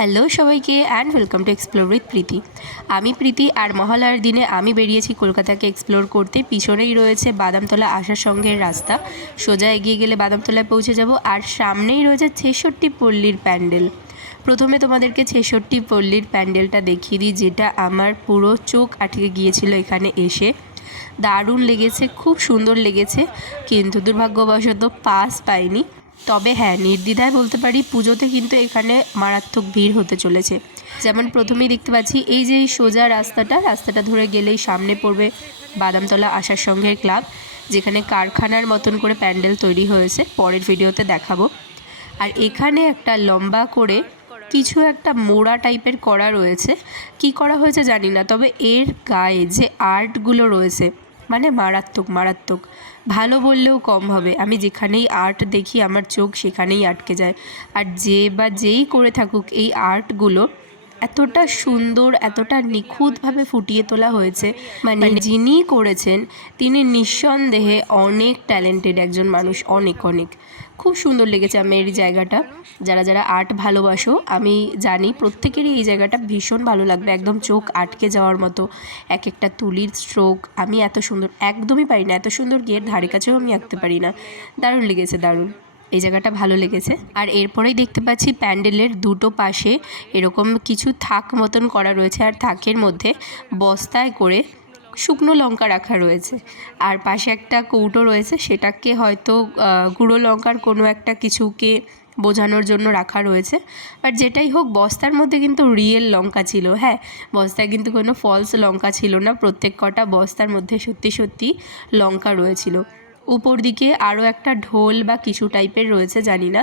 Hello সবাইকে and welcome to explore with Preeti. আমি প্রীতি আর মহালয়ার দিনে আমি বেরিয়েছি কলকাতাকে এক্সপ্লোর করতে। পিছনেই রয়েছে বাদামতলা আসার সঙ্গের রাস্তা, সোজা এগিয়ে গেলে বাদামতলায় পৌঁছে যাব। আর সামনেই রয়েছে ৬৬ পল্লীর প্যান্ডেল। প্রথমে তোমাদেরকে ৬৬ পল্লীর প্যান্ডেলটা দেখিয়ে দিই, যেটা আমার পুরো চোখ আটকে গিয়েছিল এখানে এসে। দারুণ লেগেছে, খুব সুন্দর লেগেছে, কিন্তু দুর্ভাগ্যবশত পাস পাইনি। তবে হ্যাঁ, নির্দ্বিধায় বলতে পারি পুজোতে কিন্তু এখানে মারাত্মক ভিড় হতে চলেছে। যেমন প্রথমেই দেখতে পাচ্ছি এই যে সোজা রাস্তাটা ধরে গেলেই সামনে পড়বে বাদামতলা আসার সঙ্গের ক্লাব, যেখানে কারখানার মতন করে প্যান্ডেল তৈরি হয়েছে, পরের ভিডিওতে দেখাবো। আর এখানে একটা লম্বা করে কিছু একটা মোড়া টাইপের করা রয়েছে, কি করা হয়েছে জানি না, তবে এর গায়ে যে আর্টগুলো রয়েছে মানে মারাত্মক, ভালো বললেও কম হবে। আমি যেখানেই আর্ট দেখি আমার চোখ সেখানেই আটকে যায়। আর যেই করে থাকুক এই আর্টগুলো এতটা সুন্দর, এতটা নিখুঁতভাবে ফুটিয়ে তোলা হয়েছে, মানে যিনি করেছেন তিনি নিঃসন্দেহে অনেক ট্যালেন্টেড একজন মানুষ, অনেক খুব সুন্দর লেগেছে আমার এই জায়গাটা। যারা আর্ট ভালোবাসো, আমি জানি প্রত্যেকেরই এই জায়গাটা ভীষণ ভালো লাগবে, একদম চোখ আটকে যাওয়ার মতো এক একটা তুলির স্ট্রোক। আমি এত সুন্দর একদমই পারি না, এত সুন্দর গিয়ে ধারে কাছেও আমি আঁকতে পারি না। দারুণ লেগেছে, দারুণ, এই জায়গাটা ভালো লেগেছে। আর এরপরেই দেখতে পাচ্ছি প্যান্ডেলের দুটো পাশে এরকম কিছু থাক মতন করা রয়েছে, আর থাকের মধ্যে বস্তায় করে শুকনো লঙ্কা রাখা রয়েছে। আর পাশে একটা কৌটো রয়েছে, সেটাকে হয়তো গুঁড়ো লঙ্কার কোনো একটা কিছুকে বোঝানোর জন্য রাখা রয়েছে। বাট যেটাই হোক, বস্তার মধ্যে কিন্তু রিয়েল লঙ্কা ছিল। হ্যাঁ, বস্তায় কিন্তু কোনো ফলস লঙ্কা ছিল না, প্রত্যেক কটা বস্তার মধ্যে সত্যি লঙ্কা রয়েছিল। উপর দিকে আরও একটা ঢোল বা কিছু টাইপের রয়েছে, জানি না।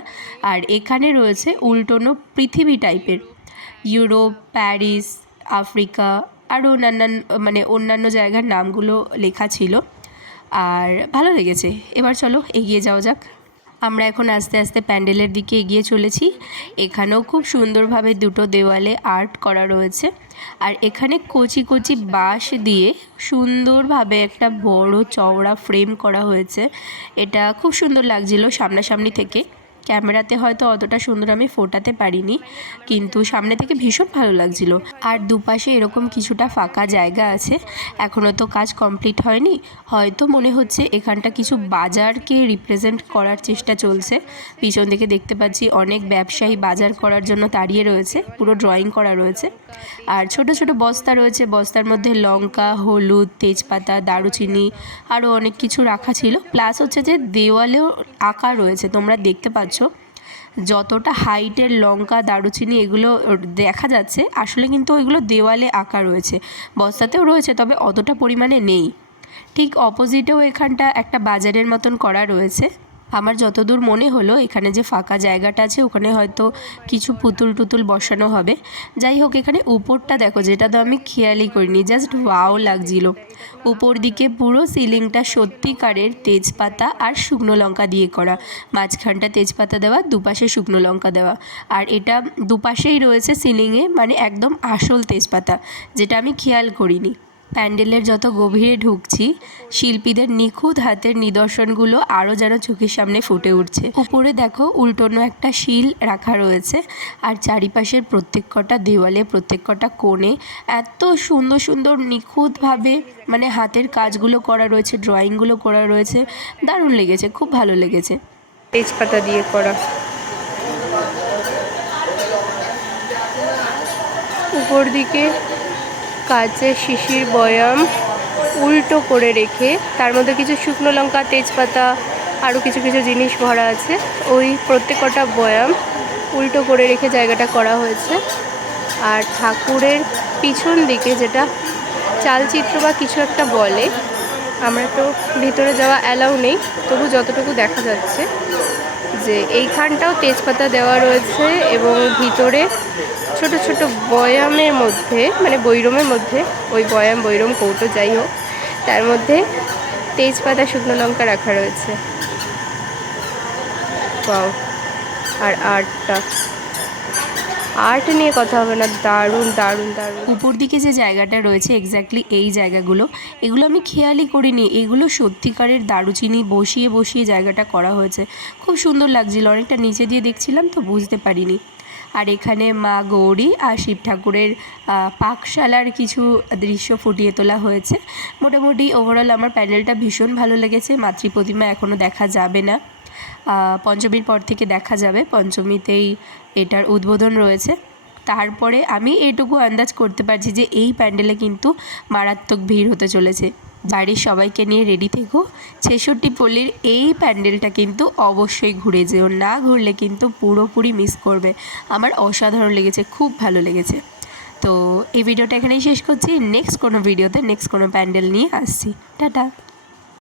আর এখানে রয়েছে উল্টোনো পৃথিবী টাইপের, ইউরোপ, প্যারিস, আফ্রিকা, আরও অন্যান্য জায়গার নামগুলো লেখা ছিল। আর ভালো লেগেছে। এবার চলো এগিয়ে যাওয়া যাক। আমরা এখন আস্তে আস্তে প্যান্ডেলের দিকে এগিয়ে চলেছি। এখানেও খুব সুন্দরভাবে দুটো দেওয়ালে আর্ট করা রয়েছে। আর এখানে কচি বাঁশ দিয়ে সুন্দরভাবে একটা বড় চওড়া ফ্রেম করা হয়েছে। এটা খুব সুন্দর লাগছিল সামনাসামনি থেকে। ক্যামেরাতে হয়তো অতটা সুন্দর আমি ফোটাতে পারিনি, কিন্তু সামনে থেকে ভীষণ ভালো লাগছিল। আর দুপাশে এরকম কিছুটা ফাঁকা জায়গা আছে, এখনও তো কাজ কমপ্লিট হয়নি। হয়তো মনে হচ্ছে এখানটা কিছু বাজারকে রিপ্রেজেন্ট করার চেষ্টা চলছে। পিছন দিকে দেখতে পাচ্ছি অনেক ব্যবসায়ী বাজার করার জন্য দাঁড়িয়ে রয়েছে, পুরো ড্রয়িং করা রয়েছে। আর ছোট বস্তা রয়েছে, বস্তার মধ্যে লঙ্কা, হলুদ, তেজপাতা, দারুচিনি আরও অনেক কিছু রাখা ছিল। প্লাস হচ্ছে যে দেওয়ালেও আঁকা রয়েছে, তোমরা দেখতে পাচ্ছ যতটা হাইটের লঙ্কা, দারুচিনি এগুলো দেখা যাচ্ছে, আসলে কিন্তু ওইগুলো দেওয়ালে আঁকা রয়েছে। বস্তাতেও রয়েছে, তবে অতটা পরিমাণে নেই। ঠিক অপোজিটেও এখানটা একটা বাজারের মতন করা রয়েছে। আমার যতদূর মনে হলো এখানে যে ফাঁকা জায়গাটা আছে ওখানে হয়তো কিছু পুতুল বসানো হবে। যাই হোক, এখানে উপরটা দেখো, যেটা তো আমি খেয়ালই করিনি, জাস্ট ওয়াও লাগছিল। উপর দিকে পুরো সিলিংটা সত্যিকারের তেজপাতা আর শুকনো লঙ্কা দিয়ে করা, মাঝখানটা তেজপাতা দেওয়া, দুপাশে শুকনো লঙ্কা দেওয়া। আর এটা দুপাশেই রয়েছে সিলিংয়ে, মানে একদম আসল তেজপাতা, যেটা আমি খেয়াল করিনি। প্যান্ডেলের যত গভীরে ঢুকছি, শিল্পীদের নিখুঁত হাতের নিদর্শনগুলো আরও যেন চোখের সামনে ফুটে উঠছে। উপরে দেখো উল্টোনো একটা শিল রাখা রয়েছে, আর চারিপাশের প্রত্যেক কটা দেওয়ালে, প্রত্যেক কটা কোণে এত সুন্দর নিখুঁতভাবে মানে হাতের কাজগুলো করা রয়েছে, ড্রয়িংগুলো করা রয়েছে। দারুণ লেগেছে, খুব ভালো লেগেছে। তেজপাতা দিয়ে করা। উপর দিকে কাঁচের শিশির বয়াম উল্টো করে রেখে তার মধ্যে কিছু শুকনো লঙ্কা, তেজপাতা, আরও কিছু জিনিস ভরা আছে। ওই প্রত্যেকটা বয়াম উল্টো করে রেখে জায়গাটা করা হয়েছে। আর ঠাকুরের পিছন দিকে, যেটা চালচিত্র বা কিছু একটা বলে, আমরা তো ভিতরে যাওয়া অ্যালাউ নেই, তবু যতটুকু দেখা যাচ্ছে যে এইখানটাও তেজপাতা দেওয়া রয়েছে, এবং ভিতরে ছোট বয়ামের মধ্যে, মানে বৈরমের মধ্যে, ওই বৈরম কৌটো যাই হোক, তার মধ্যে তেজপাতা, শুকনো লঙ্কা রাখা রয়েছে। ওয়াও! আর আর্ট নিয়ে কথা হবে না, দারুণ। উপর দিকে যে জায়গাটা রয়েছে, এক্স্যাক্টলি এই জায়গাগুলো, এগুলো আমি খেয়ালই করিনি। এগুলো সত্যিকারের দারুচিনি বসিয়ে জায়গাটা করা হয়েছে। খুব সুন্দর লাগছিল, অনেকটা নিচে দিয়ে দেখছিলাম তো বুঝতে পারিনি। আর এখানে মা গৌরী আর শিব ঠাকুরের পাকশালার কিছু দৃশ্য ফুটিয়ে তোলা হয়েছে। মোটামুটি ওভারঅল আমার প্যান্ডেলটা ভীষণ ভালো লেগেছে। মাতৃ প্রতিমা এখনও দেখা যাবে না, পঞ্চমীর পর থেকে দেখা যাবে, পঞ্চমীতেই এটার উদ্বোধন রয়েছে। তারপরে আমি এইটুকু আন্দাজ করতে পারছি যে এই প্যান্ডেলে কিন্তু মারাত্মক ভিড় হতে চলেছে। বাড়ির সবাইকে নিয়ে রেডি থেকো। ৬৬ পল্লীর এই প্যান্ডেলটা কিন্তু অবশ্যই ঘুরে যেও, না ঘুরলে কিন্তু পুরোপুরি মিস করবে। আমার অসাধারণ লেগেছে, খুব ভালো লেগেছে। তো এই ভিডিওটা এখানেই শেষ করছি। নেক্সট কোনো ভিডিওতে নেক্সট কোনো প্যান্ডেল নিয়ে আসছি। টাটা।